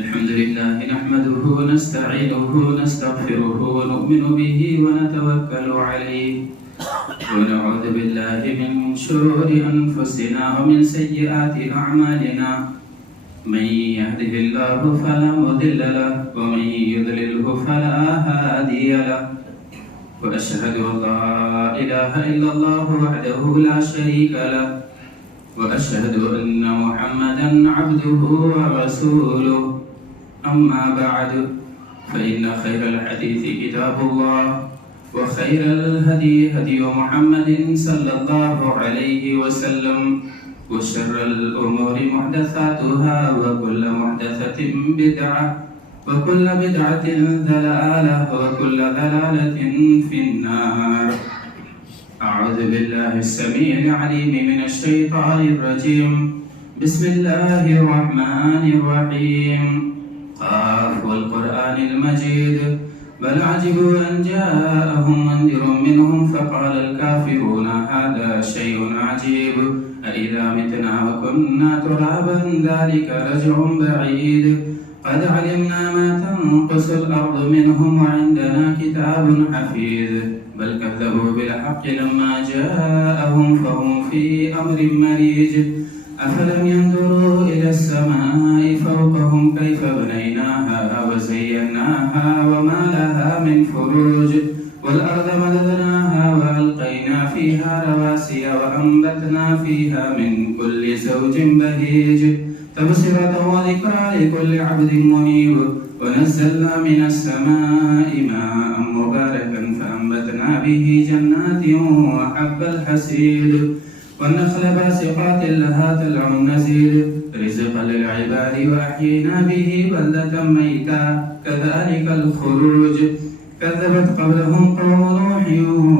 الحمد لله نحمده ونستعينه ونستغفره ونؤمن به ونتوكل عليه ونعوذ بالله من شرور أنفسنا ومن سيئات أعمالنا من يهده الله فلا مضل له ومن يضلله فلا هادي له وأشهد أن لا إله إلا الله وحده لا شريك له وأشهد أن محمدا عبده ورسوله أما بعد فإن خير الحديث كتاب الله وخير الهدي هدي محمد صلى الله عليه وسلم وشر الأمور محدثاتها وكل محدثة بدعة وكل بدعة ضلالة وكل ضلالة في النار. أعوذ بالله السميع العليم من الشيطان الرجيم. بسم الله الرحمن الرحيم. قاف والقرآن المجيد بل عجبوا أن جاءهم منذر منهم فقال الكافرون هذا شيء عجيب أإذا متنا وكنا ترابا ذلك رجع بعيد قد علمنا ما تنقص الأرض منهم وعندنا كتاب حفيظ بل كذبوا بالحق لما جاءهم فهم في أمر مريج أفلم ينظروا إلى السماء فوقهم كيف بنيناها وزيناها وما لها من فروج والأرض مددناها وألقينا فيها رواسي وأنبتنا فيها من كل زوج بهيج تبصرة وذكرى لكل عبد منيب ونزلنا من السماء ماء مباركا فأنبتنا به جنات وحب الحصيد والنخل باسقات لها طلع نضيد رزقا للعباد وأحيينا به بلدة ميتا كذلك الخروج كذبت قبلهم قوم نوح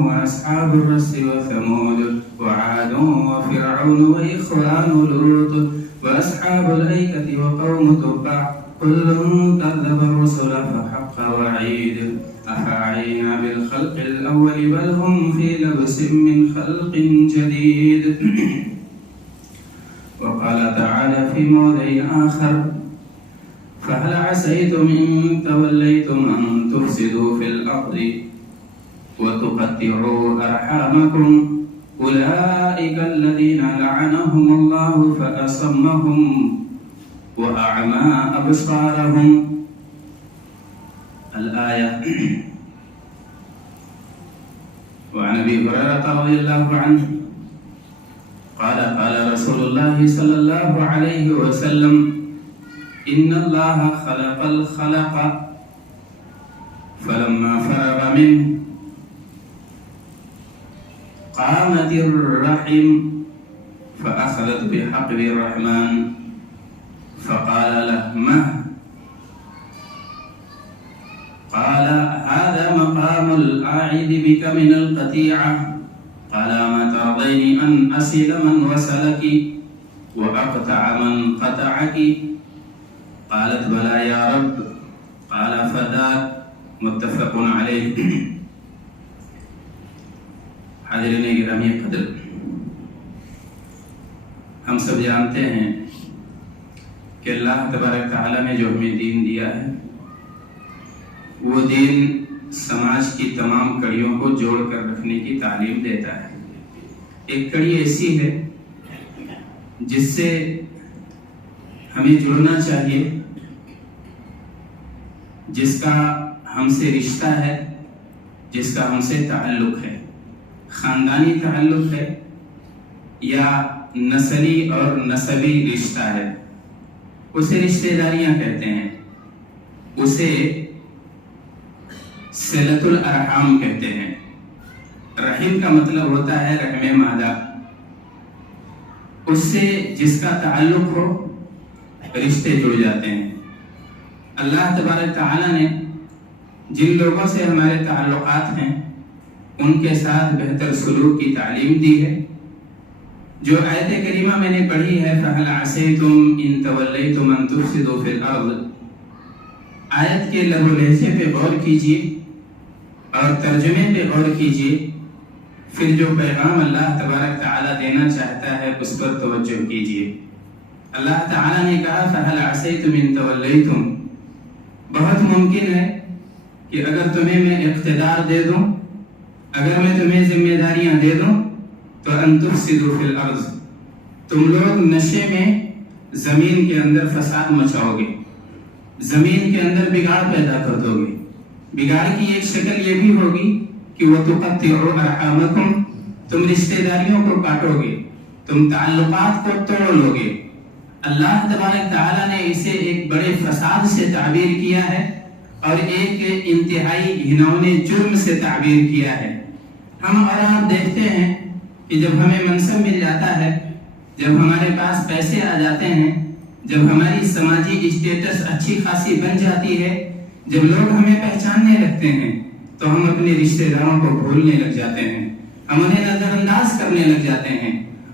وأصحاب الرس وثمود وعاد وفرعون وإخوان لوط وأصحاب الأيكة وقوم تبع كل كذب الرسل فحق وعيد أفعينا بالخلق الأول بل هم في لبس من خلق جديد. وقال تعالى في موضع آخر فهل عسيتم إن توليتم أن تفسدوا في الأرض وتقطعوا أرحامكم أولئك الذين لعنهم الله فأصمهم وأعمى أبصارهم. الآية. وعن أبي هريرة رضي الله عنه قال قال رسول الله صلى الله عليه وسلم إن الله خلق الخلق فلما فرغ منه قامت الرحم فأخذت بحقب الرحمن فقال له مه قال هذا مقام الأعيد بك من القطيعة قال ما ترضين أن أصل من وصلك وأقطع من قطعك قالت بلى يا رب قال فذاك متفق عليه. حاضرین گرامی قدر، ہم سب جانتے ہیں کہ اللہ تبارک تعالیٰ نے جو ہمیں دین دیا ہے وہ دین سماج کی تمام کڑیوں کو جوڑ کر رکھنے کی تعلیم دیتا ہے. ایک کڑی ایسی ہے جس سے ہمیں جڑنا چاہیے، جس کا ہم سے رشتہ ہے، جس کا ہم سے تعلق ہے، خاندانی تعلق ہے یا نسلی اور نسبی رشتہ ہے. اسے رشتہ داریاں کہتے ہیں، اسے صلۃ الارحام کہتے ہیں. رحم کا مطلب ہوتا ہے رحم مادہ. اس سے جس کا تعلق ہو رشتے جڑ جاتے ہیں. اللہ تبارک تعالیٰ نے جن لوگوں سے ہمارے تعلقات ہیں ان کے ساتھ بہتر سلوک کی تعلیم دی ہے. جو آیت کریمہ میں نے پڑھی ہے فَهَلْ عَسَيْتُمْ إِن تَوَلَّيْتُمْ أَن تُفْسِدُوا فِي الْأَرْضِ، آیت کے لب و لہجے پہ غور کیجیے اور ترجمے پہ غور کیجیے، پھر جو پیغام اللہ تبارک تعالیٰ دینا چاہتا ہے اس پر توجہ کیجیے. اللہ تعالیٰ نے کہا فَهَلْ عَسَيْتُمْ إِن تَوَلَّيْتُمْ، بہت ممکن ہے کہ اگر تمہیں میں اقتدار دے دوں، اگر میں تمہیں ذمہ داریاں دے دوں تو أَن تُفْسِدُوا فِي الْأَرْضِ، تم لوگ نشے میں زمین کے اندر فساد مچاؤ گے، زمین کے اندر بگاڑ پیدا کر دو گے۔ بگاڑ کی ایک شکل یہ بھی ہوگی کہ وَتُقَطِّعُوا أَرْحَامَكُمْ، تم رشتہ داریوں کو کاٹو گے، تم تعلقات کو توڑ لو گے۔ اللہ تبارک تعالیٰ نے اسے ایک بڑے فساد سے تعبیر کیا ہے اور ایک انتہائی گھناؤنے جرم سے تعبیر کیا ہے۔ ہم اور آپ دیکھتے ہیں کہ جب ہمیں منصب مل جاتا ہے، جب ہمارے پاس پیسے آ جاتے ہیں، جب ہماری سماجی اسٹیٹس اچھی خاصی بن جاتی ہے، جب لوگ ہمیں پہچاننے لگتے ہیں تو ہم اپنے رشتہ داروں کو بھولنے لگ جاتے ہیں، ہم انہیں نظر انداز کرنے لگ جاتے ہیں،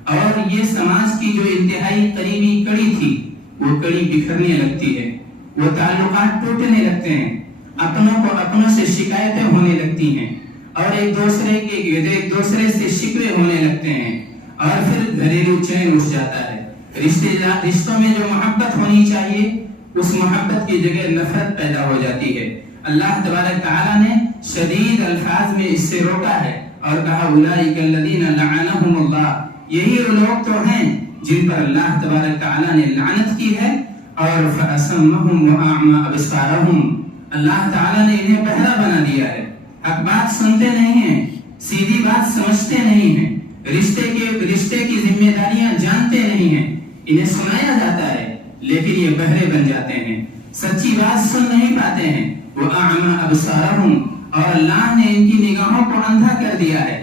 اور یہ سماج کی جو انتہائی قریبی کڑی تھی وہ کڑی بکھرنے لگتی ہے، وہ تعلقات ٹوٹنے لگتے ہیں، اپنوں کو اپنوں سے شکایتیں ہونے لگتی ہیں، اور ایک دوسرے سے شکوے ہونے لگتے ہیں، اور پھر گھریلو چین اٹھ جاتا ہے۔ رشتوں میں جو محبت ہونی چاہیے اس محبت کی جگہ نفرت پیدا ہو جاتی ہے۔ اللہ تبارک تعالیٰ نے شدید الفاظ میں اس سے روکا ہے اور کہا اولئک الذین لعنہم اللہ، یہی لوگ تو ہیں جن پر اللہ تبارک تعالیٰ نے لعنت کی ہے، اور فأصمہم وأعمی ابصارہم، اللہ تعالیٰ نے انہیں بہرا بنا دیا ہے، حق بات سنتے نہیں ہیں، سیدھی بات سمجھتے نہیں ہیں، رشتے کی ذمہ داریاں جانتے نہیں ہیں، انہیں سنایا جاتا ہے لیکن یہ بہرے بن جاتے ہیں، سچی بات سن نہیں پاتے ہیں۔ وَأَعْمَى أَبْصَارَهُمْ، اور اللہ نے ان کی نگاہوں کو اندھا کر دیا ہے،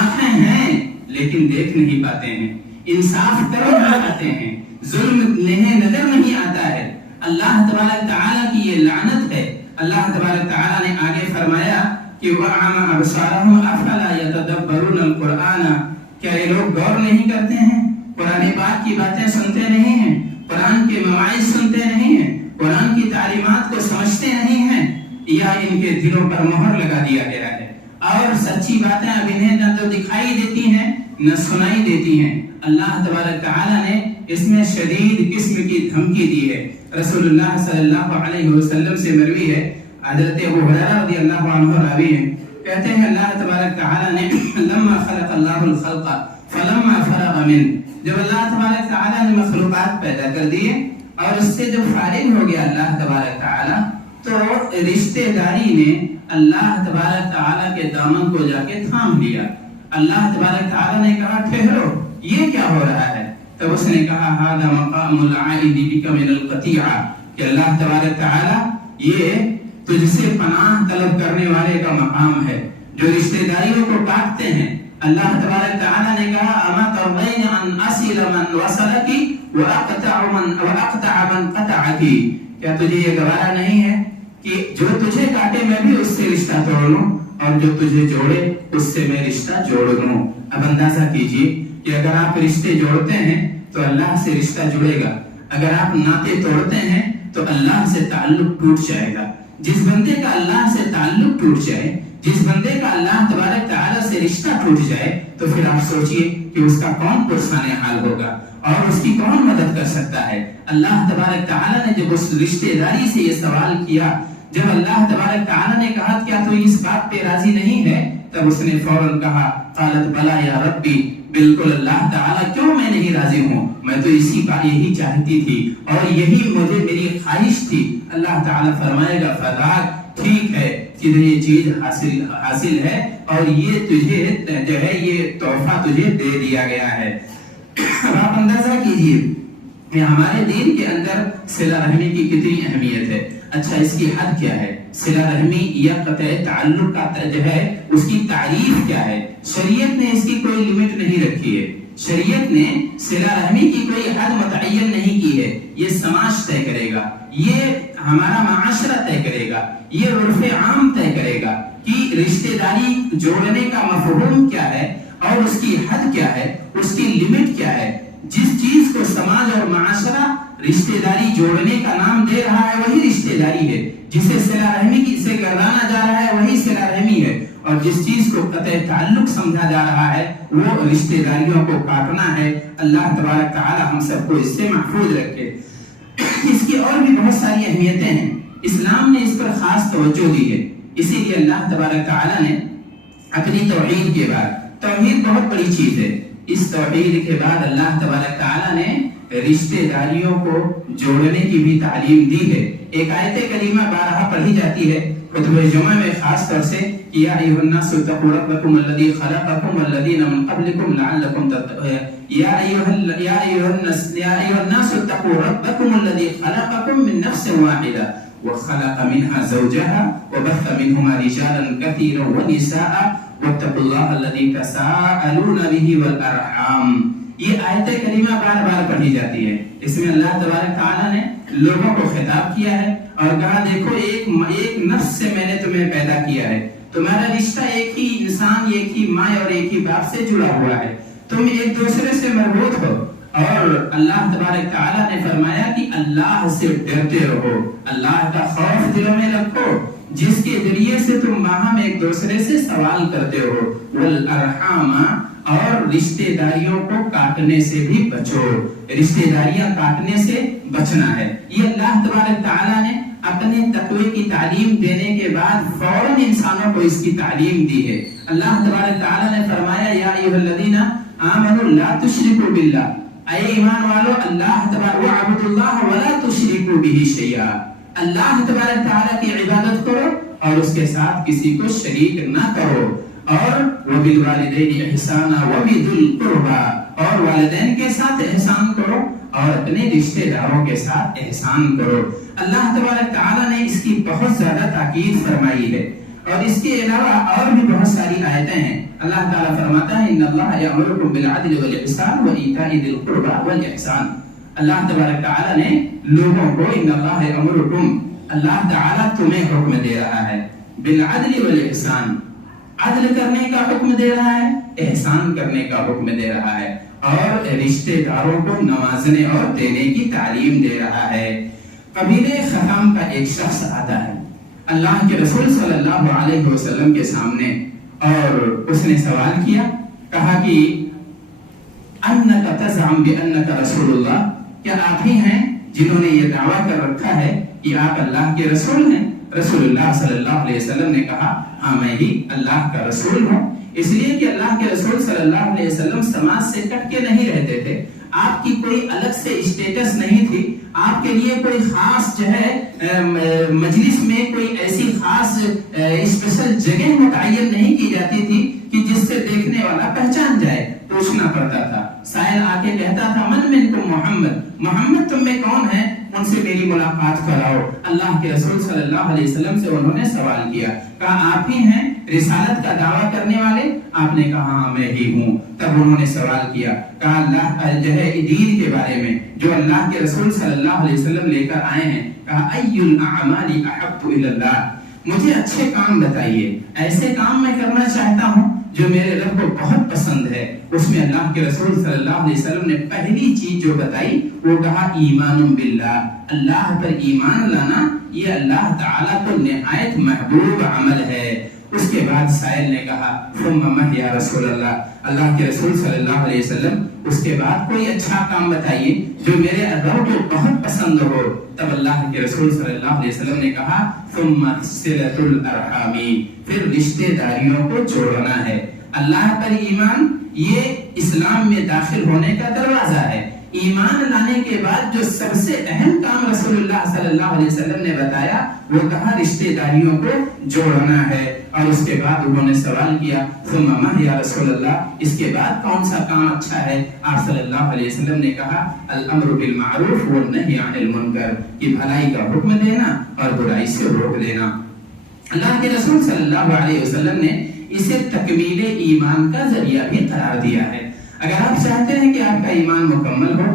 آنکھیں ہیں لیکن دیکھ نہیں پاتے ہیں، انصاف کر نہیں پاتے ہیں، ظلم انہیں نظر نہیں آتا ہے۔ اللہ تبارک تعالیٰ کی یہ لعنت ہے۔ اللہ تبارک تعالیٰ نے آگے فرمایا کہ وَأَعْمَى أَبْصَارَهُمْ أَفَلَا يَتَدَبَّرُونَ الْقُرْآنَ، کیا یہ لوگ غور نہیں کرتے ہیں، قرآن پاک کی باتیں سنتے نہیں ہیں، قرآن کے مواعظ سنتے نہیں ہیں، قرآن کی تعلیمات کو سمجھتے نہیں ہیں، یا ان کے دلوں پر مہر لگا دیا گیا ہے، اور سچی باتیں اب انہیں نہ تو دکھائی دیتی ہیں نہ سنائی دیتی ہیں۔ اللہ تبارک تعالیٰ نے اس میں شدید قسم کی دھمکی دی ہے۔ رسول اللہ صلی اللہ علیہ وسلم سے مروی ہے، حضرت ابو ہریرہ رضی اللہ عنہ راوی ہیں، کہتے ہیں اللہ تبارک تعالیٰ نے لما خلق اللہ الخلق فلما فرغ من، جب اللہ تبارک تعالیٰ نے مخلوقات پیدا کر دیے اور اس سے جو فارغ ہو گیا اللہ تبارک تعالیٰ، تو رشتہ داری نے اللہ تبارک تعالیٰ کے دامن کو جا کے تھام لیا۔ اللہ تبارک تعالیٰ نے کہا ٹھہرو، یہ کیا ہو رہا ہے؟ تب اس نے کہا ھذا مقام العائد بک من القطیعہ، کہ اللہ تبارک تعالیٰ یہ تجھ سے پناہ طلب کرنے والے کا مقام ہے جو رشتہ داریوں کو کاٹتے ہیں۔ اللہ تبارک تعالیٰ نے کہا اما ترضین ان اصل من وصلکی واقطع من قطعکی، کیا تجھے یہ گوارا نہیں ہے کہ جو تجھے کاٹے میں بھی اس سے رشتہ توڑ لوں، اور جو تجھے جوڑے اس سے میں رشتہ جوڑ لوں؟ اب اندازہ کیجئے کہ اگر آپ رشتے جوڑتے ہیں تو اللہ سے رشتہ جڑے گا، اگر آپ ناطے توڑتے ہیں تو اللہ سے تعلق ٹوٹ جائے گا۔ جس بندے کا اللہ سے تعلق ٹوٹ جائے، جس بندے کا اللہ تبارک تعالیٰ سے رشتہ ٹوٹ جائے، تو پھر آپ سوچئے کہ اس کا کون پرسان حال ہوگا اور اس کی کون مدد کر سکتا ہے۔ اللہ تبارک تعالیٰ نے جب اس رشتہ داری سے یہ سوال کیا، جب اللہ تبارک تعالیٰ نے کہا کیا تو اس بات پہ راضی نہیں ہے، تب اس نے فوراً کہا قالت بلا یا ربی، بالکل اللہ تعالیٰ، کیوں میں نہیں راضی ہوں، میں تو اسی کا یہی چاہتی تھی اور یہی مجھے میری خواہش تھی۔ اللہ تعالیٰ فرمائے گا فذاک، ٹھیک ہے کہ یہ چیز حاصل ہے اور یہ تجھے جو ہے یہ تحفہ تجھے دے دیا گیا ہے۔ آپ اندازہ کیجئے کہ ہمارے دین کے اندر صلہ رحمی کی کتنی اہمیت ہے۔ اچھا اس کی حد کیا ہے؟ صلہ رحمی یا قطع تعلق کا جو ہے اس کی تعریف کیا ہے؟ شریعت نے اس کی کوئی لمٹ نہیں رکھی ہے، شریعت نے صلہ رحمی کی کوئی حد متعین نہیں کی ہے۔ یہ سماج طے کرے گا، یہ ہمارا معاشرہ طے کرے گا، یہ عرف عام طے کرے گا کہ رشتہ داری جوڑنے کا مفہوم کیا ہے اور اس کی حد کیا ہے، اس کی لمٹ کیا ہے۔ جس چیز کو سماج اور معاشرہ رشتہ داری جوڑنے کا نام دے رہا ہے وہی رشتہ داری ہے، جسے صلہ رحمی کی سے گردانا جا رہا ہے وہی صلہ رحمی ہے، اور جس چیز کو قطع تعلق سمجھا جا رہا ہے وہ رشتہ داریوں کو کاٹنا ہے۔ اللہ تبارک تعالی ہم سب کو اس سے محفوظ رکھے۔ اس کی اور بھی بہت ساری اہمیتیں ہیں، اسلام نے اس پر خاص توجہ دی ہے، اسی لیے اللہ تبارک تعالی نے اپنی توحید کے بعد، توحید بہت بڑی چیز ہے، اس توحید کے بعد اللہ تبارک تعالی نے رشتہ داریوں کو جوڑنے کی بھی تعلیم دی ہے۔ ایک آیت کریمہ بارہا پڑھی جاتی ہے خطبہ جمعہ میں خاص طور سے، یا ایھا الناس اتقوا ربکم الذی خلقکم والذین من قبلکم لعلکم تتقون، یا ایھا الناس اتقوا ربکم الذی خلقکم من نفس واحدہ وخلق منها زوجها وبث منهما رجالا كثيرا ونساء واتقوا الله الذي تساءلون به والارحام۔ یہ آیت کریمہ بار بار پڑھی جاتی ہے، اس میں اللہ تبارک تعالی نے لوگوں کو خطاب کیا ہے اور کہا دیکھو ایک نفس سے میں نے تمہیں پیدا کیا ہے، تمہارا رشتہ ایک ہی انسان، ایک ہی ماں اور ایک ہی باپ سے جڑا ہوا ہے، تم ایک دوسرے سے مربوط ہو۔ اور اللہ تبارک تعالیٰ نے فرمایا کہ اللہ سے ڈرتے رہو، اللہ کا خوف دلوں میں رکھو، جس کے ذریعے سے تم باہم ایک دوسرے سے سوال کرتے ہو، والارحام، اور رشتہ داریوں کو کاٹنے سے بھی بچو، رشتہ داریاں کاٹنے سے بچنا ہے۔ یہ اللہ تبارک تعالیٰ نے اپنے تقوی کی تعلیم دینے کے بعد فوراً انسانوں کو اس کی تعلیم دی ہے۔ اللہ تبارک تعالیٰ نے فرمایا یا ایھا الذین آمنوا لا تشرکوا باللہ، اے ایمان والو اللہ تبارک وعبدوا اللہ ولا تشرکوا بہ شیئا، اللہ تبارک تعالیٰ کی عبادت کرو اور اس کے ساتھ کسی کو شریک نہ کرو، اور وبالوالدین احسانا وبذی القربى، اور والدین کے ساتھ احسان کرو اور اپنے رشتہ داروں کے ساتھ احسان کرو۔ اللہ تبارک تعالیٰ نے اس کی بہت زیادہ تاکید فرمائی ہے، اور اس کے علاوہ اور بھی بہت ساری آیتیں ہیں۔ اللہ تعالیٰ فرماتا ہے ان اللہ یأمرکم بالعدل والإحسان وإیتاء ذی القربى والإحسان۔ اللہ تبارک تعالیٰ نے لوگوں کو ان اللہ یأمرکم، اللہ تعالیٰ تمہیں حکم دے رہا ہے، بالعدل والإحسان، عدل کرنے کا حکم دے رہا ہے، احسان کرنے کا حکم دے رہا ہے، اور رشتہ داروں کو نوازنے اور دینے کی تعلیم دے رہا ہے۔ قبیلہ خثام کا ایک شخص آتا ہے اللہ کے رسول صلی اللہ علیہ وسلم کے سامنے، اور اس نے سوال کیا، کہا کہ انک تزعم بانک رسول اللہ، کیا آپ ہی ہیں جنہوں نے یہ دعویٰ کر رکھا ہے کہ آپ اللہ کے رسول ہیں؟ رسول اللہ صلی اللہ علیہ وسلم نے کہا ہاں میں ہی اللہ کا رسول ہوں، اس لیے کہ اللہ کے رسول صلی اللہ علیہ وسلم سماج سے کٹ کے نہیں رہتے تھے، آپ کی کوئی الگ سے اسٹیٹس نہیں تھی، آپ کے لیے کوئی خاص جو ہے مجلس میں کوئی ایسی خاص اسپیشل جگہ متعین نہیں کی جاتی تھی کہ جس سے دیکھنے والا پہچان جائے، پوچھنا پڑتا تھا۔ سائل آ کے کہتا تھا من منکم محمد، محمد تم میں کون ہے، ان سے میری ملاقات کراؤ۔ اللہ کے رسول صلی اللہ علیہ وسلم سے انہوں نے سوال کیا، کہا آپ ہی ہیں رسالت کا دعویٰ کرنے والے؟ آپ نے کہا ہاں میں ہی ہوں۔ تب انہوں نے سوال کیا، کہا اللہ جو ہے دین کے بارے میں جو اللہ کے رسول صلی اللہ علیہ وسلم لے کر آئے ہیں، کہا ای الاعمال احب الی اللہ، مجھے اچھے کام بتائیے، ایسے کام میں کرنا چاہتا ہوں جو میرے رب کو بہت پسند ہے۔ اس میں اللہ کے رسول صلی اللہ علیہ وسلم نے پہلی چیز جو بتائی وہ کہا ایمان باللہ، اللہ پر ایمان لانا یہ اللہ تعالیٰ کو نہایت محبوب عمل ہے۔ اس کے بعد سائل نے کہا ثم ما یا رسول اللہ، اللہ کے رسول صلی اللہ علیہ وسلم اس کے بعد کوئی اچھا کام بتائیے جو میرے رب کو بہت پسند ہو۔ تب اللہ کے رسول صلی اللہ علیہ وسلم نے کہا ثم صلۃ الارحام، پھر رشتہ داریوں کو جوڑنا ہے۔ اللہ پر ایمان یہ اسلام میں داخل ہونے کا دروازہ ہے۔ ایمان لانے کے بعد جو سب سے اہم کام رسول اللہ صلی اللہ علیہ وسلم نے بتایا وہ کہا رشتہ داریوں کو جوڑنا ہے۔ اور اس کے بعد انہوں نے سوال کیا ثم ما یا رسول اللہ، اس کے بعد کون سا کام اچھا ہے؟ آپ صلی اللہ علیہ وسلم نے کہا الامر بالمعروف والنہی عن المنکر، کہ بھلائی کا حکم دینا اور برائی سے روک دینا۔ اللہ کے رسول صلی اللہ علیہ وسلم نے اسے تکمیل ایمان کا ذریعہ بھی قرار دیا ہے۔ اگر آپ چاہتے ہیں کہ آپ کا ایمان مکمل ہو،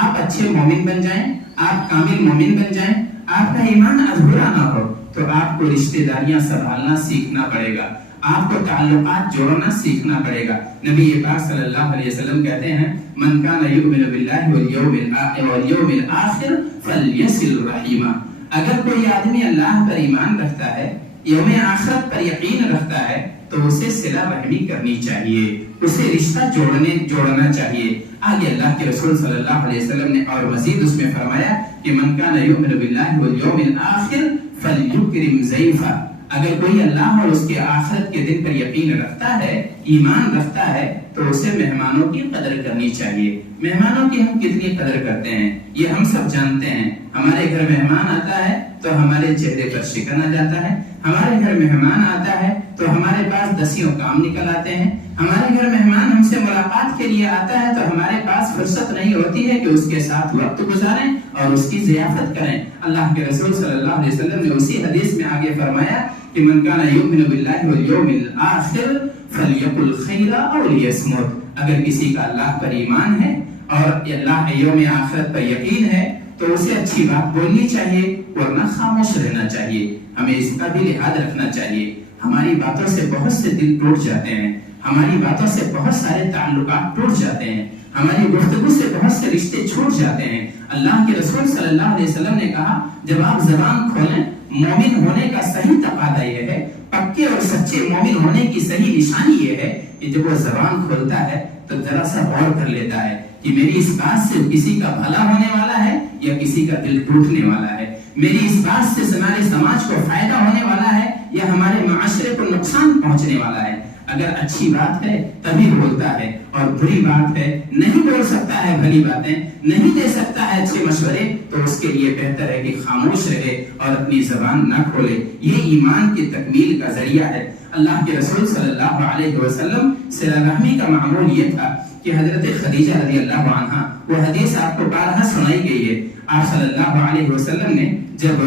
آپ اچھے مومن بن جائیں، آپ کامل مومن بن جائیں، آپ کا ایمان ادھورا نہ ہو، تو آپ کو رشتہ داریاں سنبھالنا سیکھنا پڑے گا، آپ کو تعلقات جوڑنا سیکھنا پڑے گا۔ نبی پاک صلی اللہ علیہ وسلم کہتے ہیں من کان یؤمن باللہ والیوم الآخر فلیصل رحیمہ، اگر کوئی آدمی اللہ پر ایمان رکھتا ہے، یوم آخرت پر یقین رکھتا ہے، تو اسے صلہ رحمی کرنی چاہیے، اسے رشتہ جوڑنا چاہیے۔ آگے اللہ کے رسول صلی اللہ علیہ وسلم نے اور مزید اس میں فرمایا کہ من کان یؤمن باللہ والیوم الآخر فلیکرم ضیفہ، اگر کوئی اللہ اور اس کے آخرت کے دن پر یقین رکھتا ہے، ایمان رکھتا ہے، تو اسے مہمانوں کی قدر کرنی چاہیے۔ مہمانوں کی ہم کتنی قدر کرتے ہیں یہ ہم سب جانتے ہیں۔ ہمارے گھر مہمان آتا ہے تو ہمارے چہرے پر شکن آ جاتا ہے، ہمارے گھر مہمان آتا ہے تو ہمارے پاس دسیوں کام نکل آتے ہیں، ہمارے گھر مہمان ہم سے ملاقات کے لیے آتا ہے تو ہمارے پاس فرصت نہیں ہوتی ہے کہ اس کے ساتھ وقت گزاریں اور اس کی ضیافت کریں۔ اللہ کے رسول صلی اللہ علیہ وسلم نے اسی حدیث میں آگے فرمایا کہ من کان یؤمن باللہ والیوم الآخر فلیقل خیرا او لیصمت، اگر کسی کا اللہ پر ایمان ہے اور اللہ یوم آخرت پر یقین ہے تو اسے اچھی بات بولنی چاہیے ورنہ خاموش رہنا چاہیے۔ ہمیں اس کا بھی لحاظ رکھنا چاہیے۔ ہماری باتوں سے بہت سے دل ٹوٹ جاتے ہیں، ہماری باتوں سے بہت سارے تعلقات ٹوٹ جاتے ہیں، ہماری گفتگو سے بہت سے رشتے چھوٹ جاتے ہیں۔ اللہ کے رسول صلی اللہ علیہ وسلم نے کہا جب آپ زبان کھولیں، مومن ہونے کا صحیح تقاضا یہ ہے، پکے اور سچے مومن ہونے کی صحیح نشانی یہ ہے کہ جب وہ زبان کھولتا ہے تو ذرا سا غور کر لیتا ہے کہ میری اس بات سے کسی کا بھلا ہونے والا ہے یا کسی کا دل ٹوٹنے والا ہے، میری اس بات سے ہمارے سماج کو فائدہ ہونے والا ہے یا ہمارے معاشرے کو نقصان پہنچنے والا ہے۔ اگر اچھی بات ہے تبھی بولتا ہے اور بری بات ہے نہیں بول سکتا ہے، بھلی باتیں نہیں دے سکتا ہے، اچھے مشورے، تو اس کے لیے بہتر ہے کہ خاموش رہے اور اپنی زبان نہ کھولے۔ یہ ایمان کی تکمیل کا ذریعہ ہے۔ اللہ کے رسول صلی اللہ علیہ وسلم صلہ رحمی کا معمول یہ تھا کہ حضرت خدیجہ رضی اللہ عنہا، وہ حدیث آپ کو بارہا سنائی گئی ہے، آپ صلی اللہ علیہ وسلم نے جب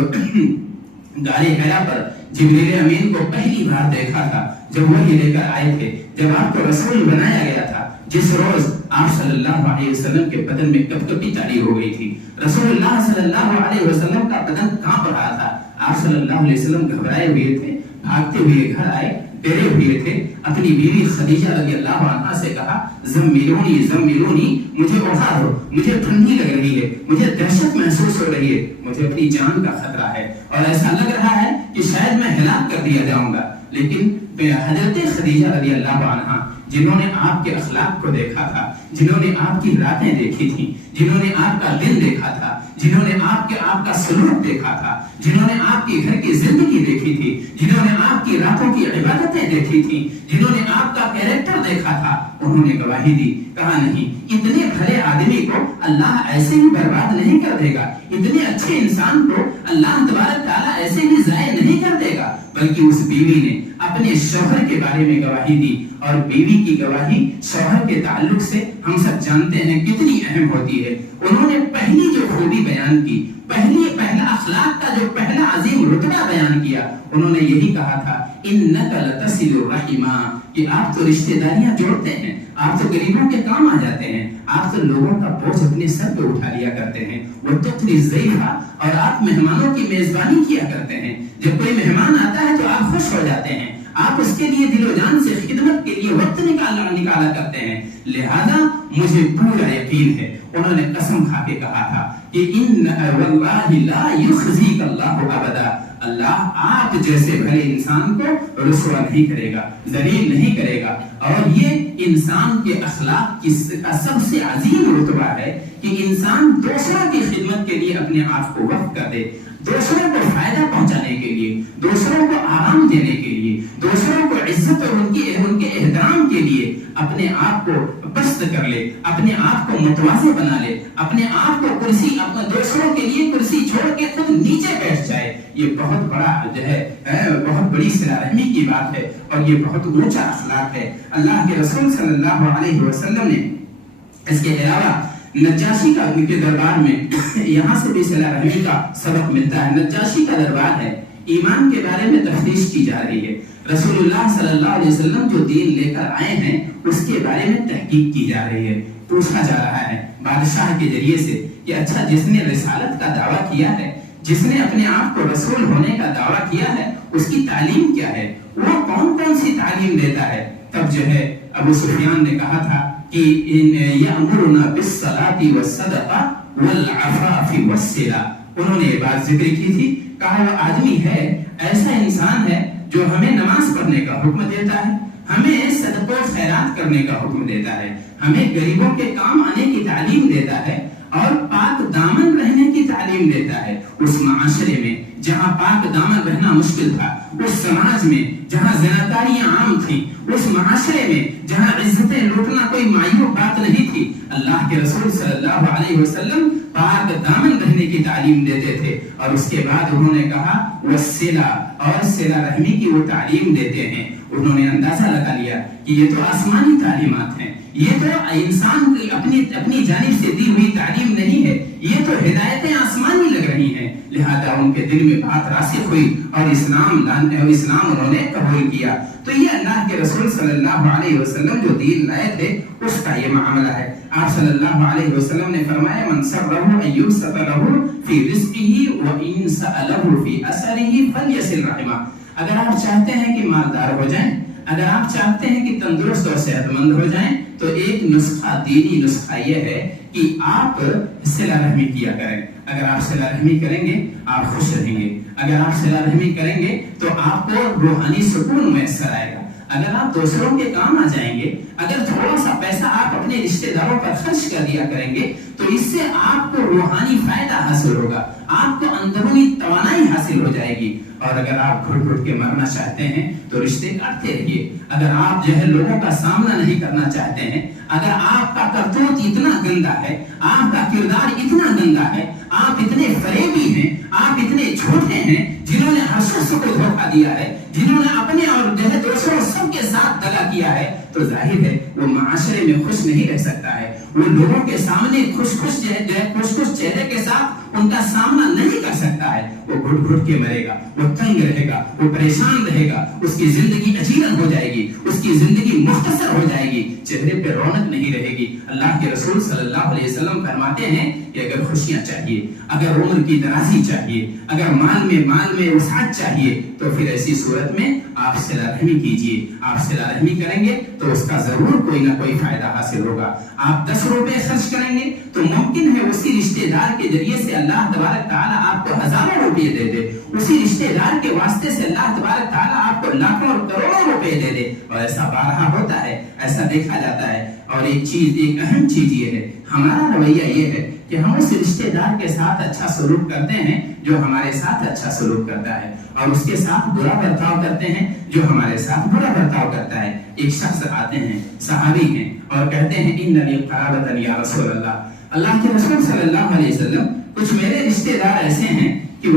غار حرا پر جبریل امین کو پہلی بار دیکھا تھا، جب وہی لے کر آئے تھے، جب آپ کو رسول بنایا گیا تھا، جس روز آپ صلی اللہ علیہ وسلم کے بدن میں کپکپی تاری ہو گئی تھی، رسول اللہ صلی اللہ علیہ وسلم کا بدن کانپ رہا تھا، آپ صلی اللہ علیہ وسلم گھبرائے ہوئے تھے، بھاگتے ہوئے گھر آئے، ڈرے ہوئے تھے، اپنی بیوی خدیجہ رضی اللہ عنہا سے کہا زملونی زملونی، مجھے اڑا دو، مجھے ٹھنڈی لگ رہی ہے، مجھے دہشت محسوس ہو رہی ہے، مجھے اپنی جان کا خطرہ ہے اور ایسا لگ رہا ہے کہ شاید میں ہلاک کر دیا جاؤں گا۔ لیکن حضرت خدیجہ رضی اللہ عنہا جنہوں نے آپ کے اخلاق کو دیکھا تھا، جنہوں نے آپ کی راتیں دیکھی تھی، جنہوں نے آپ کا دن دیکھا تھا، جنہوں نے آپ کا سلوک دیکھا تھا، جنہوں نے آپ کے گھر کی زندگی دیکھی تھی، جنہوں نے آپ کی راتوں کی عبادتیں دیکھی تھی، جنہوں نے آپ کا کیریکٹر دیکھا تھا، انہوں نے گواہی دی، کہا نہیں، اتنے بھلے آدمی کو اللہ ایسے ہی برباد نہیں کر دے گا، اتنے اچھے انسان کو اللہ تبارک تعالیٰ ایسے ہی ضائع نہیں کر دے گا۔ بلکہ اس بیوی نے اپنے شوہر کے بارے میں گواہی دی، اور بیوی کی گواہی شوہر کے تعلق سے ہم سب جانتے ہیں کتنی اہم ہوتی ہے۔ انہوں نے پہلی جو خوبی بیان کی، پہلا اخلاق کا جو پہلا عظیم رتبہ بیان کیا، انہوں نے یہی کہا تھا انک لتصل الرحم، کہ آپ تو رشتہ داریاں جوڑتے ہیں، آپ تو غریبوں کے کام آ جاتے ہیں، آپ تو لوگوں کا بوجھ اپنے سر پہ اٹھا لیا کرتے ہیں، وتقری الضیف، اور آپ مہمانوں کی میزبانی کیا کرتے ہیں، جب کوئی مہمان آتا ہے تو آپ خوش ہو جاتے ہیں، آپ اس کے لیے دل و جان سے خدمت کے لیے وقت نکالا کرتے ہیں، لہذا مجھے پورا یقین ہے۔ انہوں نے قسم کھا کے کہا تھا کہ ان واللہ لا یخزیک اللہ ابدا، اللہ آپ جیسے بھلے انسان کو رسوا نہیں کرے گا، ذلیل نہیں کرے گا۔ اور یہ انسان کے اخلاق کا سب سے عظیم رتبہ ہے کہ انسان دوسروں کی خدمت کے لیے اپنے آپ کو وقف کر دے، دوسروں کو فائدہ پہنچانے کے لیے، دوسروں کو آرام دینے کے لیے، دوسروں کو عزت اور ان کے احترام کے لیے اپنے آپ کو پست کر لے، اپنے آپ کو متواضع بنا لے، اپنے آپ کو دوسروں کے لیے کرسی چھوڑ کے خود نیچے بیٹھ جائے، یہ بہت بڑا جو ہے بہت بڑی صلہ رحمی کی بات ہے اور یہ بہت اونچا اخلاق ہے۔ اللہ کے رسول صلی اللہ علیہ وسلم نے اس کے علاوہ نجاشی کا کے دربار میں یہاں سے بھی صلہ رحمی کا سبق ملتا ہے۔ نجاشی کا دربار ہے، ایمان کے بارے میں تفتیش کی جا رہی ہے، رسول اللہ صلی اللہ علیہ وسلم جو دین لے کر آئے ہیں اس کے بارے میں تحقیق کی جا رہی ہے، پوچھا جا رہا ہے بادشاہ کے ذریعے سے کہ اچھا جس نے رسالت کا دعویٰ کیا ہے، جس نے اپنے آپ کو رسول ہونے کا دعویٰ کیا ہے، اس کی تعلیم کیا ہے، وہ کون کون سی تعلیم دیتا ہے؟ تب جو ہے ابو سفیان نے کہا تھا کہ یأمرنا بالصلاۃ والصدقہ والعفاف والصلہ، انہوں نے یہ بات ذکر کی تھی، کہا وہ آدمی ہے، ایسا انسان ہے جو ہمیں نماز پڑھنے کا حکم دیتا ہے، ہمیں صدقہ و خیرات کرنے کا حکم دیتا ہے، ہمیں غریبوں کے کام آنے کی تعلیم دیتا ہے اور پاک دامن رہنے کی تعلیم دیتا ہے۔ اس معاشرے میں جہاں پاک دامن رہنا مشکل تھا، اس سماج میں جہاں زناکاریاں عام تھیں، اس معاشرے میں جہاں عزتیں لوٹنا کوئی معیوب بات نہیں تھی، اللہ کے رسول صلی اللہ علیہ وسلم پاک دامن رہنے کی تعلیم دیتے تھے۔ اور اس کے بعد انہوں نے کہا وصلہ، اور صلہ رحمی کی وہ تعلیم دیتے ہیں۔ انہوں نے اندازہ لگا لیا کہ یہ تو آسمانی تعلیمات ہیں، یہ تو انسان کی اپنی جانب سے دی ہوئی تعلیم نہیں ہے، یہ تو ہدایتیں آسمانی لگ رہی ہیں۔ لہذا ان کے دل میں بات راسخ ہوئی اور اسلام انہوں نے قبول کیا۔ تو یہ اللہ کے رسول صلی اللہ علیہ وسلم جو دین لائے تھے اس کا یہ معاملہ ہے۔ آپ صلی اللہ علیہ وسلم نے فرمایا من سرہ ان یبسط لہ فی رزقہ وان سألہ فی اثرہ فلیصل رحمہ۔ اگر آپ چاہتے ہیں کہ مالدار ہو جائیں، اگر آپ چاہتے ہیں کہ تندرست اور صحت مند ہو جائیں، تو ایک نسخہ، دینی نسخہ یہ ہے کہ آپ صلہ رحمی کیا کریں۔ اگر آپ صلہ رحمی کریں گے آپ خوش رہیں گے، اگر آپ صلہ رحمی کریں گے تو آپ کو روحانی سکون میسر آئے گا۔ اگر آپ دوسروں کے کام آ جائیں گے، اگر تھوڑا سا پیسہ آپ اپنے رشتہ داروں پر خرچ کر دیا کریں گے تو اس سے آپ کو روحانی فائدہ حاصل ہوگا، آپ کو اندرونی توانائی حاصل ہو جائے گی۔ اور اگر آپ گھٹ گھٹ کے مرنا چاہتے ہیں تو رشتے کاٹتے رہیے۔ اگر آپ جو ہے لوگوں کا سامنا نہیں کرنا چاہتے ہیں، اگر آپ کا کرتوت اتنا گندا ہے، آپ کا کردار اتنا گندا ہے، آپ اتنے فریبی ہیں، آپ اتنے جھوٹے ہیں، جنہوں نے ہر شخص کو دھوکہ دیا ہے، جنہوں نے اپنے اور جو ہے دوسروں سب کے ساتھ دغا کیا ہے، تو ظاہر ہے وہ معاشرے میں خوش نہیں رہ سکتا ہے۔ وہ لوگوں کے سامنے خوش چہرے کے ساتھ ان کا سامنا نہیں کر سکتا ہے۔ وہ گھٹ گھٹ کے مرے گا، وہ تنگ رہے گا، وہ پریشان رہے گا، اس کی زندگی اجیرن ہو جائے گی، اس کی زندگی مختصر ہو جائے گی، چہرے پہ رونق نہیں رہے گی۔ اللہ کے رسول صلی اللہ علیہ وسلم فرماتے ہیں کہ اگر خوشیاں چاہیے، اگر عمر کی درازی چاہیے، اگر مال میں وسعت چاہیے، تو پھر ایسی صورت میں آپ صلہ رحمی کیجیے۔ آپ صلہ رحمی کریں گے تو اس کا ضرور کوئی نہ کوئی فائدہ حاصل ہوگا۔ آپ 10 روپے خرچ کریں گے تو ممکن ہے اسی رشتہ دار کے ذریعے سے اللہ تبارک تعالیٰ آپ کو ہزاروں روپے دے دے، اسی رشتہ دار کے واسطے سے اللہ تبارک تعالیٰ آپ کو لاکھوں اور کروڑوں روپے دے دے۔ اور ایسا بارہا ہوتا ہے، ایسا دیکھا جاتا ہے۔ اور ایک اہم چیز یہ ہے، ہمارا رویہ یہ ہے کہ ہم اس رشتہ دار کے ساتھ اچھا سلوک کرتے ہیں جو ہمارے ساتھ اچھا سلوک کرتا ہے، اور اس کے ساتھ برا برتاؤ کرتے ہیں جو ہمارے ساتھ برا برتاؤ کرتا ہے۔ ایک شخص آتے ہیں، صحابی ہیں، اور کہتے ہیں ان لی قرابۃ یا رسول اللہ، اللہ کے رسول صلی اللہ علیہ وسلم، کچھ میرے رشتہ دار ایسے ہیں کہ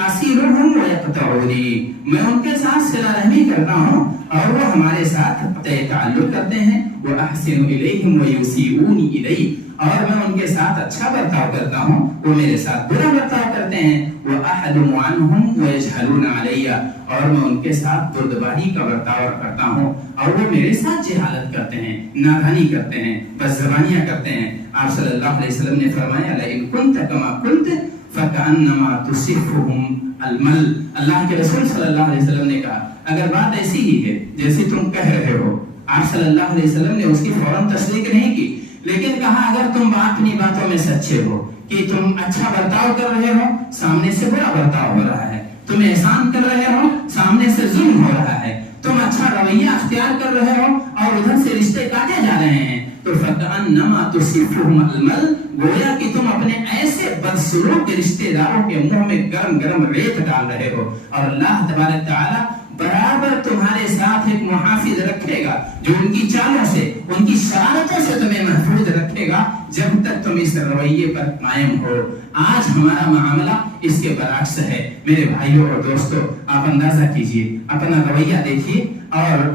اسیرهم ویقطعونی، میں ان کے ساتھ صلہ رحمی کرتا ہوں اور وہ ہمارے ساتھ قطع تعلق کرتے ہیں، واحسن الیہم ویسیئون الی، اور میں ان کے ساتھ اچھا برتاؤ کرتا ہوں، وہ میرے ساتھ برا برتاؤ کرتے ہیں، واحلم عنہم ویجہلون علی، اور میں ان کے ساتھ بردباری کا برتاؤ کرتا ہوں اور وہ میرے ساتھ جہالت کرتے ہیں، نادانی کرتے ہیں، بد زبانیاں کرتے ہیں۔ آپ صلی اللہ علیہ وسلم نے فرمایا لئن کنت کما کنت فکأنما تصفهم المل، اللہ کے رسول صلی اللہ علیہ وسلم نے کہا اگر بات ایسی ہی ہے جیسے تم کہہ رہے ہو، آپ صلی اللہ علیہ وسلم نے اس کی فوراً تصدیق نہیں کی، لیکن کہا اگر تم اپنی باتوں میں سچے ہو کہ تم اچھا برتاؤ کر رہے ہو، سامنے سے برا برتاؤ ہو رہا ہے، تم احسان کر رہے ہو، سامنے سے ظلم ہو رہا ہے، تم اچھا رویہ اختیار کر رہے ہو اور ادھر سے رشتے کاٹے جا رہے ہیں، تو فَكَأَنَّمَا تُصِفُّهُمَ الْمَلْ، گویا کہ تم اپنے ایسے بدسلوک رشتے داروں کے منہ میں گرم گرم ریت ڈال رہے ہو، اور اللہ تبارک تعالیٰ برابر تمہارے ساتھ ایک محافظ رکھے گا جو ان کی چالوں سے، ان کی شرارتوں سے تمہیں محفوظ رکھے گا جب تک تم اس رویے پر قائم ہو۔ آج ہمارا معاملہ اس کے برعکس ہے۔ میرے بھائیوں اور دوستوں، آپ اندازہ کیجئے، اپنا رویہ دیکھیے، اور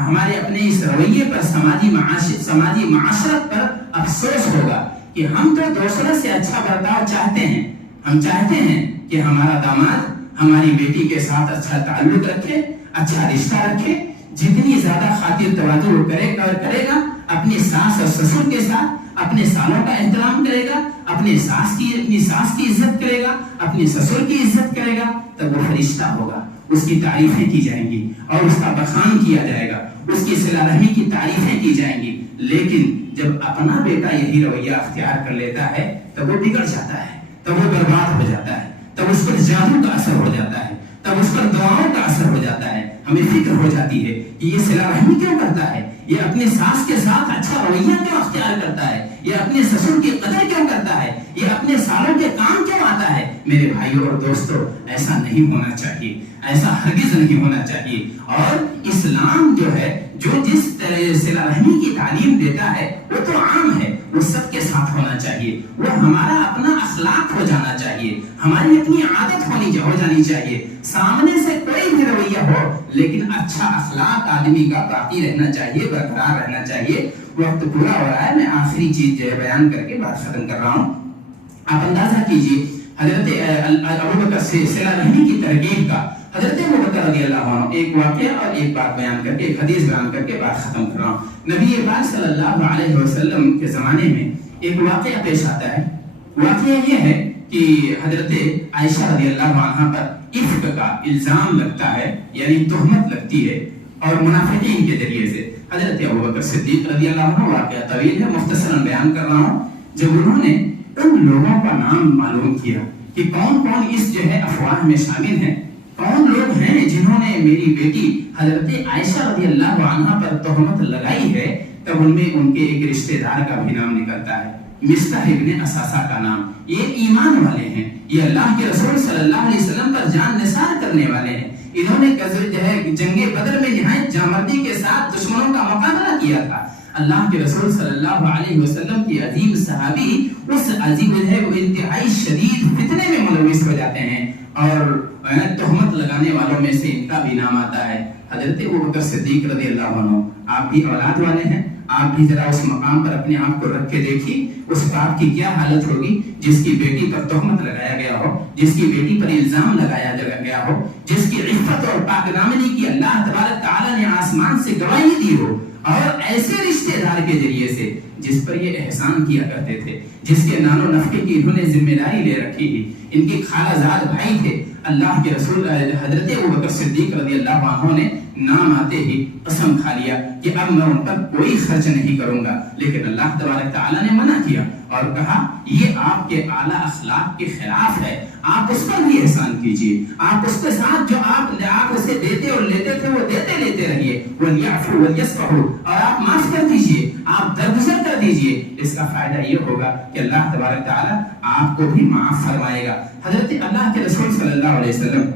ہمارے اپنے اس رویے پر سماجی معاشرت پر افسوس ہوگا کہ ہم تو دوسروں سے اچھا برتاؤ چاہتے ہیں، ہم چاہتے ہیں کہ ہمارا داماد ہماری بیٹی کے ساتھ اچھا تعلق رکھے، اچھا رشتہ رکھے، جتنی زیادہ خاطر تواضع کرے گا، اپنی ساس اور سسر کے ساتھ اپنے سالوں کا احترام کرے گا، اپنی ساس کی عزت کرے گا، اپنی سسر کی عزت کرے گا، تب وہ فرشتہ ہوگا، اس کی تعریفیں کی جائیں گی اور اس کا بخان کیا جائے گا، اس کی صلہ رحمی کی تعریفیں کی جائیں گی۔ لیکن جب اپنا بیٹا یہی رویہ اختیار کر لیتا ہے تب وہ بگڑ جاتا ہے، تب وہ برباد ہو جاتا ہے، تب اس پر جادو کا اثر ہو جاتا ہے، تب تب اس پر دعاؤں کا اثر ہو جاتا ہے، ہمیں فکر ہو جاتی ہے کہ یہ صلہ رحمی کیوں کرتا ہے، یہ اپنے ساس کے ساتھ اچھا رویہ کیوں اختیار کرتا ہے، یہ اپنے سسر کی قدر کیوں کرتا ہے، یہ اپنے سالوں کے کام کیوں آتا ہے۔ میرے بھائیوں اور دوستوں، ایسا نہیں ہونا چاہیے، ایسا ہرگز نہیں ہونا چاہیے۔ اور اسلام جو ہے جو جس طرح صلہ رحمی کی تعلیم دیتا ہے وہ تو عام ہے، وہ سب کے ساتھ ہونا چاہیے، وہ ہمارا اپنا اخلاق ہو جانا چاہیے، ہماری اپنی عادت ہو جانی چاہیے۔ سامنے سے کوئی بھی رویہ ہو لیکن اچھا اخلاق آدمی کا باقی رہنا چاہیے، برقرار رہنا چاہیے۔ وقت پورا ہو رہا ہے، میں آخری چیز جو ہے بیان کر کے بات ختم کر رہا ہوں۔ آپ اندازہ کیجئے حضرت ابوبکر سے صلہ رحمی کی ترغیب کا، حضرت ابوبکر رضی اللہ عنہ، ایک واقعہ اور ایک بات بیان کر کے، ایک حدیث بیان کر کے بات ختم کر رہا ہوں۔ نبی پاک صلی اللہ علیہ وسلم کے زمانے میں ایک واقعہ پیش آتا ہے۔ واقعہ یہ ہے کہ حضرت عائشہ رضی اللہ عنہ پر افک کا الزام لگتا ہے، یعنی تہمت لگتی ہے، اور منافقین کے ذریعے سے۔ حضرت ابوبکر صدیق رضی اللہ عنہ، واقعہ طویل ہے، مختصراً بیان کر رہا ہوں۔ جب انہوں نے ان لوگوں کا نام معلوم کیا کہ کون کون اس جو ہے افواہ میں شامل ہیں، کون لوگ ہیں جنہوں نے میری بیٹی حضرت عائشہ رضی اللہ عنہ پر تہمت لگائی ہے، تب ان میں ان کے ایک رشتہ دار کا بھی نام نکلتا ہے، مصطح ابن اساسہ کا نام۔ یہ ایمان والے ہیں، یہ اللہ کے رسول صلی اللہ علیہ وسلم پر جان نثار کرنے والے ہیں۔ انہوں نے جنگ بدر میں نہایت جامردی کے ساتھ دشمنوں کا مقابلہ کیا تھا۔ اللہ کے رسول صلی اللہ علیہ وسلم کی عظیم صحابی اس عظیم ہے وہ انتہائی شدید فتنے میں ملوث ہو جاتے ہیں، اور تہمت لگانے والوں میں سے ان کا بھی نام آتا ہے حضرت ابوبکر صدیق رضی اللہ عنہ۔ آپ بھی اولاد والے ہیں، آپ بھی ذرا اس مقام پر اپنے آپ کو رکھ کے دیکھیے، اس باپ کی کیا حالت ہوگی جس کی بیٹی پر تہمت لگایا گیا ہو، جس کی بیٹی پر الزام لگایا گیا ہو، جس کی عفت اور پاک دامنی کی اللہ تبارک تعالیٰ نے آسمان سے گواہی دی ہو، اور ایسے رشتہ دار کے ذریعے سے جس پر یہ احسان کیا کرتے تھے، جس کے نان و نفقے کی انہوں نے ذمہ داری لے رکھی تھی، ان کے خالہ زاد بھائی تھے۔ اللہ کے رسول حضرت ابوبکر صدیق رضی اللہ عنہ نے نام آتے ہی قسم کھا لیا کہ اب میں ان پر کوئی خرچ نہیں کروں گا، لیکن اللہ تبارک تعالیٰ نے منع کیا اور کہا یہ آپ کے اعلیٰ اخلاق کے خلاف ہے، آپ اس پر بھی احسان کیجئے، آپ اس کے ساتھ جو آپ اسے دیتے اور لیتے تھے وہ دیتے لیتے رہیے، وَلْيَعْفُوا وَلْيَصْفَحُوا، اور آپ معاف کر دیجئے، آپ درگزر کر دیجئے۔ اس کا فائدہ یہ ہوگا کہ اللہ تبارک تعالیٰ آپ کو بھی معاف فرمائے گا۔ حضرت اللہ کے رسول صلی اللہ علیہ وسلم،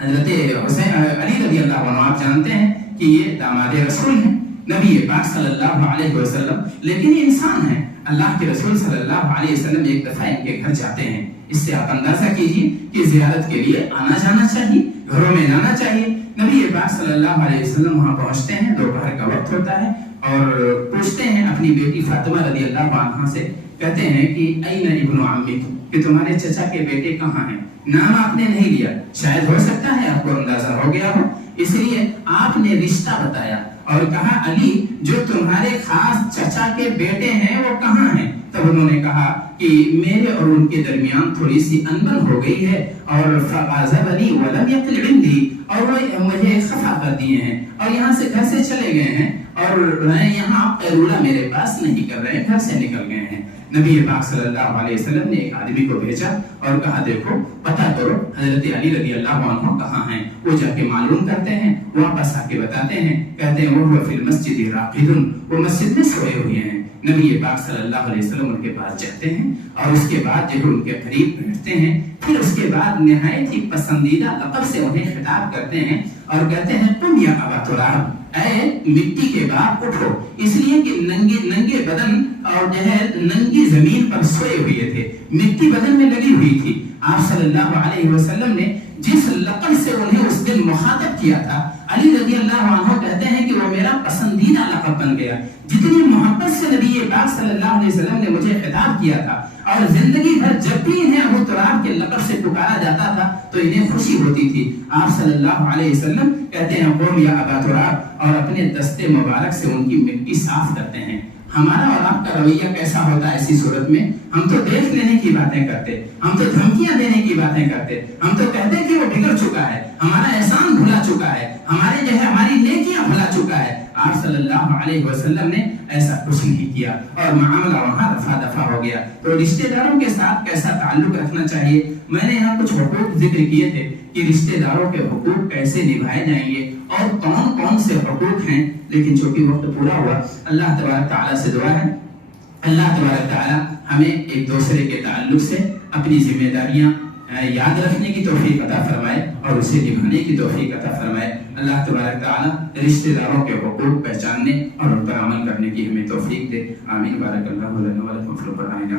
حضرت علی رضی اللہ عنہ، آپ جانتے ہیں کہ یہ داماد رسول ہیں، نبی پاک صلی اللہ علیہ وسلم، لیکن یہ انسان ہیں۔ اللہ کے رسول صلی اللہ علیہ وسلم ایک دفعہ ان کے گھر جاتے ہیں، اس سے آپ اندازہ کیجئے کہ زیارت کے لیے آنا جانا چاہیے، گھروں میں جانا چاہیے۔ نبی پاک صلی اللہ علیہ وسلم وہاں پہنچتے ہیں، دوپہر کا وقت ہوتا ہے، اور پوچھتے ہیں اپنی بیٹی فاطمہ رضی اللہ عنہا سے، کہتے ہیں کہ این ابن عمک، کہ تمہارے چچا کے بیٹے کہاں ہیں؟ نام آپ نے نہیں لیا، شاید ہو سکتا ہے آپ کو اندازہ ہو گیا ہو، اس لیے آپ نے رشتہ بتایا اور کہا علی جو تمہارے خاص چچا کے بیٹے ہیں وہ کہاں ہیں؟ تب انہوں نے کہا کہ میرے اور ان کے درمیان تھوڑی سی انبن ہو گئی ہے، اور فَعَذَبَنِي وَلَمْ يَقْلِ عِنْدِي، اور وہ مجھے خفا کر دیے ہیں اور یہاں سے گھر سے چلے گئے ہیں، اور یہاں قیلولہ میرے پاس نہیں کر رہے ہیں، گھر سے نکل گئے ہیں۔ نبی پاک صلی اللہ علیہ وسلم نے ایک آدمی کو بھیجا اور کہا دیکھو پتہ کرو حضرت علی رضی اللہ عنہ کہاں ہیں۔ وہ جا کے معلوم کرتے ہیں، واپس آ کے بتاتے ہیں، کہتے ہیں وہ فی المسجد راقد، وہ مسجد میں سوئے ہوئے ہیں۔ نبی پاک صلی اللہ علیہ وسلم ان کے پاس جاتے ہیں اور اس کے بعد جو ان کے قریب بیٹھتے ہیں، پھر اس کے بعد نہایت ہی پسندیدہ لقب سے انہیں خطاب کرتے ہیں اور کہتے ہیں قم یا ابا تراب، اے مٹی کے باپ اٹھو، اس لیے کہ ننگے بدن اور جو ہے ننگی زمین پر سوئے ہوئے تھے، مٹی بدن میں لگی ہوئی تھی۔ آپ صلی اللہ علیہ وسلم نے جس لقب سے انہیں اس دن مخاطب کیا تھا، علی رضی اللہ عنہ کہتے ہیں کہ وہ میرا پسندیدہ لقب بن گیا۔ جتنی محبت سے نبی پاک صلی اللہ علیہ وسلم نے مجھے خطاب کیا تھا، اور زندگی بھر جب بھی انہیں ابو تراب کے لقب سے پکارا جاتا تھا تو انہیں خوشی ہوتی تھی۔ آپ صلی اللہ علیہ وسلم کہتے ہیں قوم یا ابا تراب، اور اپنے دستے مبارک سے ان کی مٹی صاف کرتے ہیں۔ ہمارا اور آپ کا رویہ کیسا ہوتا ہے ایسی صورت میں؟ ہم تو دیکھ لینے کی باتیں کرتے، ہم تو دھمکیاں دینے کی باتیں کرتے، ہم تو کہتے کہ وہ بگڑ چکا ہے، ہمارا احسان بھلا چکا ہے، ہماری نیکیاں بھلا چکا ہے۔ آپ صلی اللہ علیہ وسلم نے ایسا کچھ نہیں کیا اور معاملہ وہاں رفع دفع ہو گیا. تو رشتہ داروں کے ساتھ کیسا تعلق رکھنا چاہیے؟ میں نے یہاں کچھ حقوق ذکر کیے تھے کہ رشتہ داروں کے حقوق کیسے نبھائے جائیں گے اور کون کون سے حقوق ہیں، لیکن چونکہ وقت پورا ہوا، اللہ تبارک تعالیٰ سے دعا ہے اللہ تبارک تعالیٰ ہمیں ایک دوسرے کے تعلق سے اپنی ذمہ داریاں یاد رکھنے کی توفیق عطا فرمائے اور اسے نبھانے کی توفیق عطا فرمائے. اللہ تبارک تعالیٰ رشتہ داروں کے حقوق پہچاننے اور ان پر عمل کرنے کی ہمیں توفیق دے. آمین. بارک اللہ لنا و لکم فی القرآن.